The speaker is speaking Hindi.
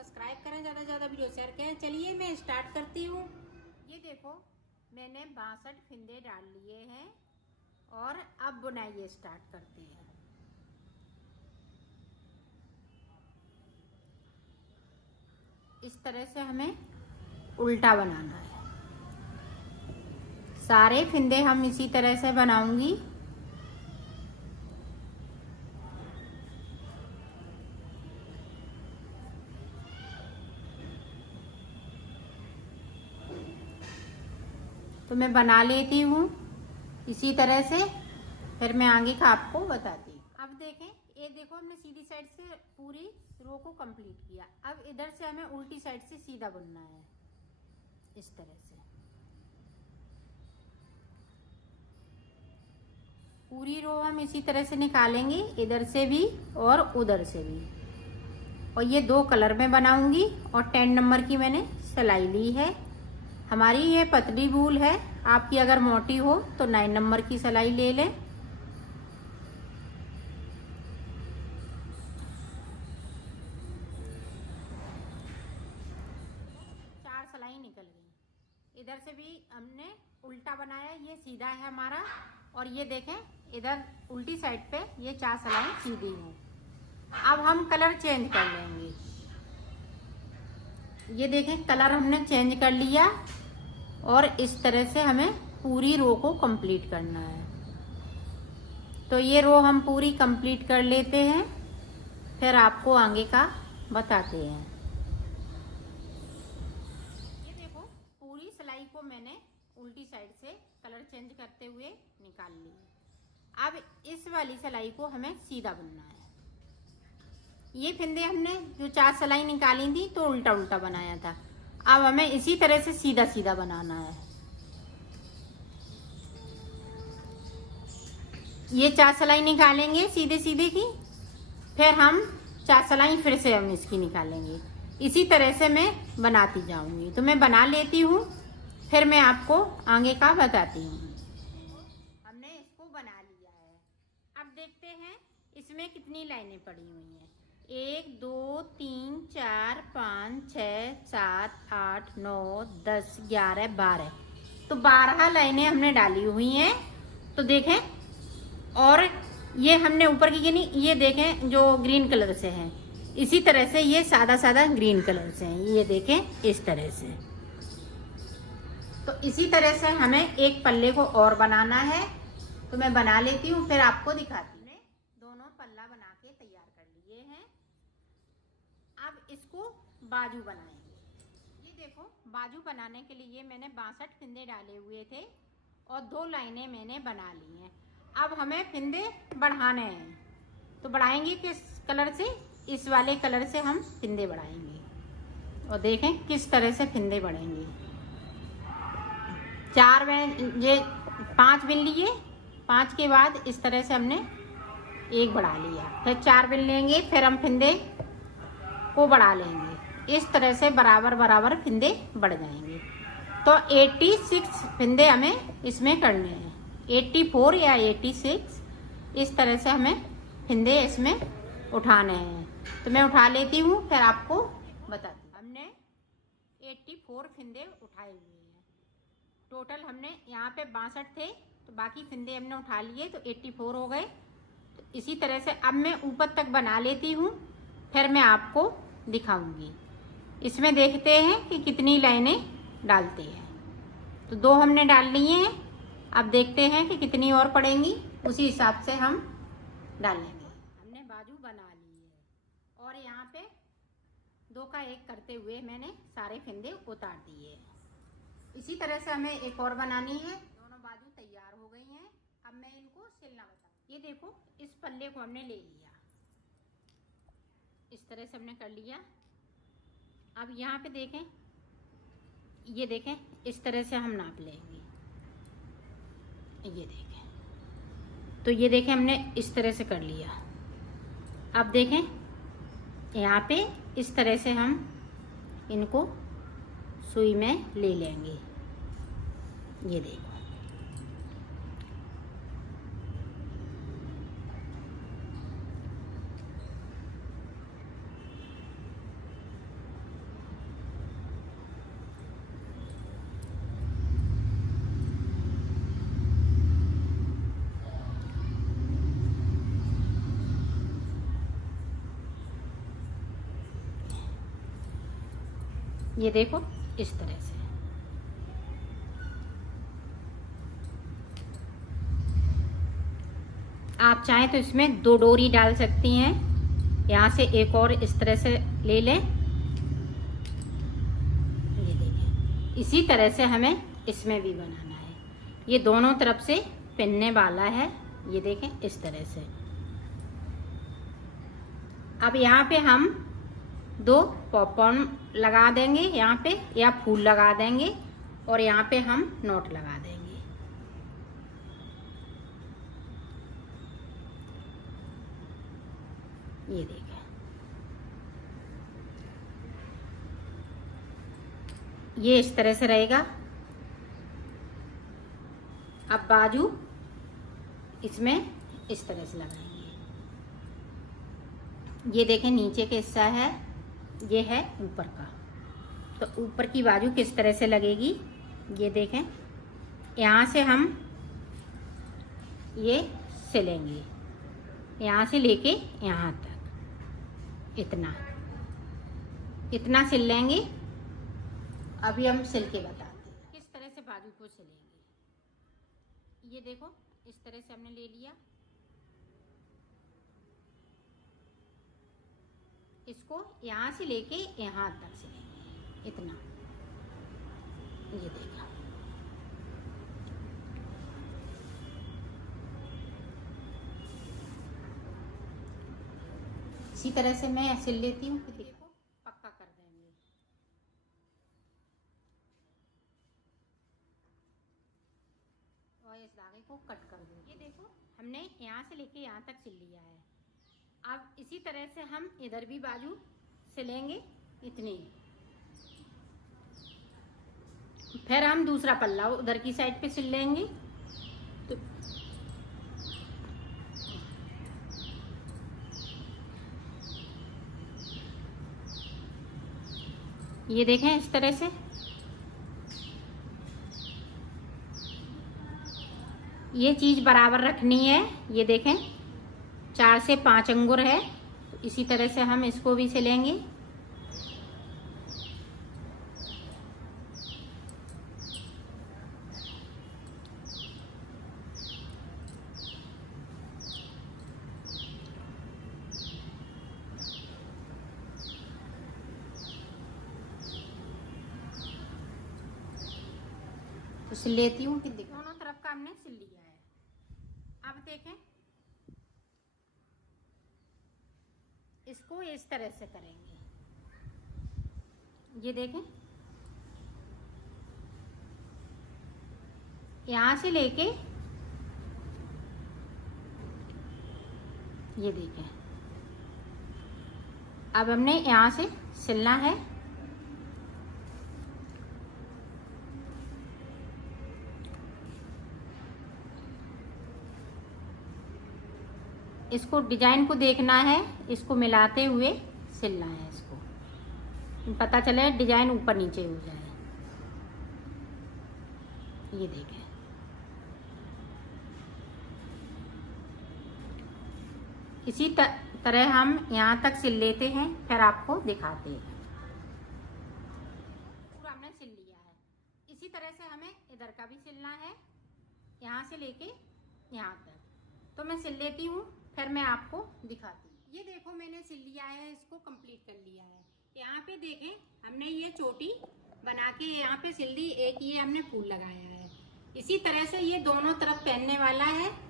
सब्सक्राइब करें, ज़्यादा से ज़्यादा वीडियो शेयर करें। चलिए मैं स्टार्ट करती हूँ। ये देखो मैंने 62 फिंदे डाल लिए हैं और अब बुनाई स्टार्ट करते हैं। इस तरह से हमें उल्टा बनाना है। सारे फिंदे हम इसी तरह से बनाऊंगी। तो मैं बना लेती हूँ इसी तरह से, फिर मैं आगे का आपको बताती हूँ। अब देखें, ये देखो हमने सीधी साइड से पूरी रो को कंप्लीट किया। अब इधर से हमें उल्टी साइड से सीधा बुनना है। इस तरह से पूरी रो हम इसी तरह से निकालेंगे, इधर से भी और उधर से भी। और ये 2 कलर में बनाऊंगी और 10 नंबर की मैंने सिलाई ली है। हमारी ये पतली वूल है, आपकी अगर मोटी हो तो 9 नंबर की सिलाई ले लें। चार सिलाई निकल गई। इधर से भी हमने उल्टा बनाया, ये सीधा है हमारा। और ये देखें इधर उल्टी साइड पे ये 4 सिलाई सीधी हैं। अब हम कलर चेंज कर लेंगे। ये देखें कलर हमने चेंज कर लिया और इस तरह से हमें पूरी रो को कंप्लीट करना है। तो ये रो हम पूरी कंप्लीट कर लेते हैं, फिर आपको आगे का बताते हैं। ये देखो पूरी सिलाई को मैंने उल्टी साइड से कलर चेंज करते हुए निकाल ली। अब इस वाली सिलाई को हमें सीधा बुनना है। ये फिंदे हमने जो 4 सिलाई निकाली थी तो उल्टा उल्टा बनाया था। अब हमें इसी तरह से सीधा सीधा बनाना है। ये 4 सिलाई निकालेंगे सीधे सीधे की, फिर हम 4 सिलाई फिर से हम इसकी निकालेंगे। इसी तरह से मैं बनाती जाऊंगी। तो मैं बना लेती हूँ, फिर मैं आपको आगे का बताती हूँ। हमने इसको बना लिया है। अब देखते हैं इसमें कितनी लाइनें पड़ी हुई हैं। 1 2 3 4 5 6 7 8 9 10 11 12। तो 12 लाइनें हमने डाली हुई हैं। तो देखें, और ये हमने ऊपर की गिनी, ये देखें जो ग्रीन कलर से हैं, इसी तरह से ये सादा सादा ग्रीन कलर से हैं। ये देखें इस तरह से। तो इसी तरह से हमें एक पल्ले को और बनाना है। तो मैं बना लेती हूँ, फिर आपको दिखाती हूँ। दोनों पल्ला बना के तैयार कर लिए हैं। अब इसको बाजू बनाएंगे। ये देखो बाजू बनाने के लिए मैंने 62 फिंदे डाले हुए थे और 2 लाइनें मैंने बना ली हैं। अब हमें फिंदे बढ़ाने हैं। तो बढ़ाएंगे किस कलर से? इस वाले कलर से हम फिंदे बढ़ाएंगे। और देखें किस तरह से फिंदे बढ़ेंगे। 4 में ये 5 बिन लिए, 5 के बाद इस तरह से हमने 1 बढ़ा लिया, फिर 4 बिन लेंगे, फिर हम फिंदे को बढ़ा लेंगे। इस तरह से बराबर बराबर फिंदे बढ़ जाएंगे। तो 86 फिंदे हमें इसमें करने हैं। 84 या 86 इस तरह से हमें फिंदे इसमें उठाने हैं। तो मैं उठा लेती हूँ, फिर आपको बताती हूँ। हमने 84 फिंदे उठाए हुए हैं। टोटल हमने यहाँ पे 62 थे, तो बाकी फिंदे हमने उठा लिए तो 84 हो गए। तो इसी तरह से अब मैं ऊपर तक बना लेती हूँ, फिर मैं आपको दिखाऊंगी। इसमें देखते हैं कि कितनी लाइनें डालते हैं। तो 2 हमने डाल लिए हैं। अब देखते हैं कि कितनी और पड़ेंगी, उसी हिसाब से हम डालेंगे। हमने बाजू बना ली है और यहाँ पे 2 का 1 करते हुए मैंने सारे फिंदे उतार दिए। इसी तरह से हमें एक और बनानी है। दोनों बाजू तैयार हो गई हैं। अब मैं इनको सिलना बताऊँ। ये देखो इस पल्ले को हमने ले लिया, इस तरह से हमने कर लिया। अब यहाँ पे देखें, ये देखें इस तरह से हम नाप लेंगे। ये देखें, तो ये देखें हमने इस तरह से कर लिया। अब देखें यहाँ पे इस तरह से हम इनको सुई में ले लेंगे। ये देखो, ये देखो इस तरह से। आप चाहें तो इसमें 2 डोरी डाल सकती हैं। यहाँ से एक और इस तरह से ले लें। ये देखिए, इसी तरह से हमें इसमें भी बनाना है। ये दोनों तरफ से पहनने वाला है। ये देखें इस तरह से। अब यहाँ पे हम 2 पॉपकॉर्न लगा देंगे यहाँ पे, या फूल लगा देंगे, और यहाँ पे हम नोट लगा देंगे। ये देखें, ये इस तरह से रहेगा। अब बाजू इसमें इस तरह से लगाएंगे। ये देखें नीचे का हिस्सा है, ये है ऊपर का। तो ऊपर की बाजू किस तरह से लगेगी, ये देखें। यहाँ से हम ये सिलेंगे, यहाँ से लेके यहाँ तक इतना सिल लेंगे। अभी हम सिल के बताते हैं किस तरह से बाजू को सिलेंगे। ये देखो इस तरह से हमने ले लिया। इसको यहाँ से लेके यहाँ तक सिलेंगे इतना। ये देखा, इसी तरह से मैं सिल लेती हूँ। देखो पक्का कर देंगे। और इस धागे को कट कर दो। ये देखो हमने यहाँ से लेके यहाँ तक सिल लिया है। अब इसी तरह से हम इधर भी बाजू सिलेंगे इतनी। फिर हम दूसरा पल्ला उधर की साइड पे सिल लेंगे। तो ये देखें इस तरह से। ये चीज़ बराबर रखनी है। ये देखें 4 से 5 अंगुर है। तो इसी तरह से हम इसको भी सिलेंगे। तो सिल लेती हूँ कि दोनों तरफ का हमने सिल लिया है। अब देखें इसको इस तरह से करेंगे। ये देखें यहाँ से लेके ये देखें। अब हमने यहाँ से सिलना है। इसको डिजाइन को देखना है, इसको मिलाते हुए सिलना है। इसको पता चले डिजाइन ऊपर नीचे हो जाए। ये देखें इसी तरह हम यहाँ तक सिल लेते हैं, फिर आपको दिखाते हैं। पूरा हमने सिल लिया है। इसी तरह से हमें इधर का भी सिलना है, यहाँ से लेके यहाँ तक। तो मैं सिल लेती हूँ, फिर मैं आपको दिखाती हूँ। ये देखो मैंने सिल लिया है, इसको कंप्लीट कर लिया है। यहाँ पे देखें हमने ये चोटी बना के यहाँ पे सिल दी। एक ये हमने फूल लगाया है। इसी तरह से ये दोनों तरफ पहनने वाला है।